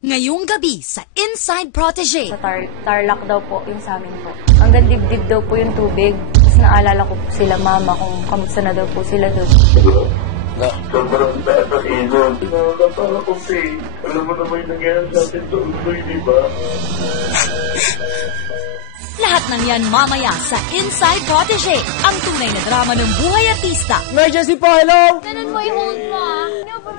Ngayong gabi sa Inside Protege. Sa tar Tarlac daw po yung sa amin po. Hanggang dibdib daw po yung tubig. Tapos naalala ko po sila mama kung kamusta na daw po sila doon. Sobrang taas ilon. Nakakapala ko, Faye. Alam mo naman yung nangyayari sa atin di ba? Lahat ng yan mamaya sa Inside Protege. Ang tunay na drama ng buhay artista. Emergency po, hello! Ganun mo i-hold mo ah. Hindi mo pa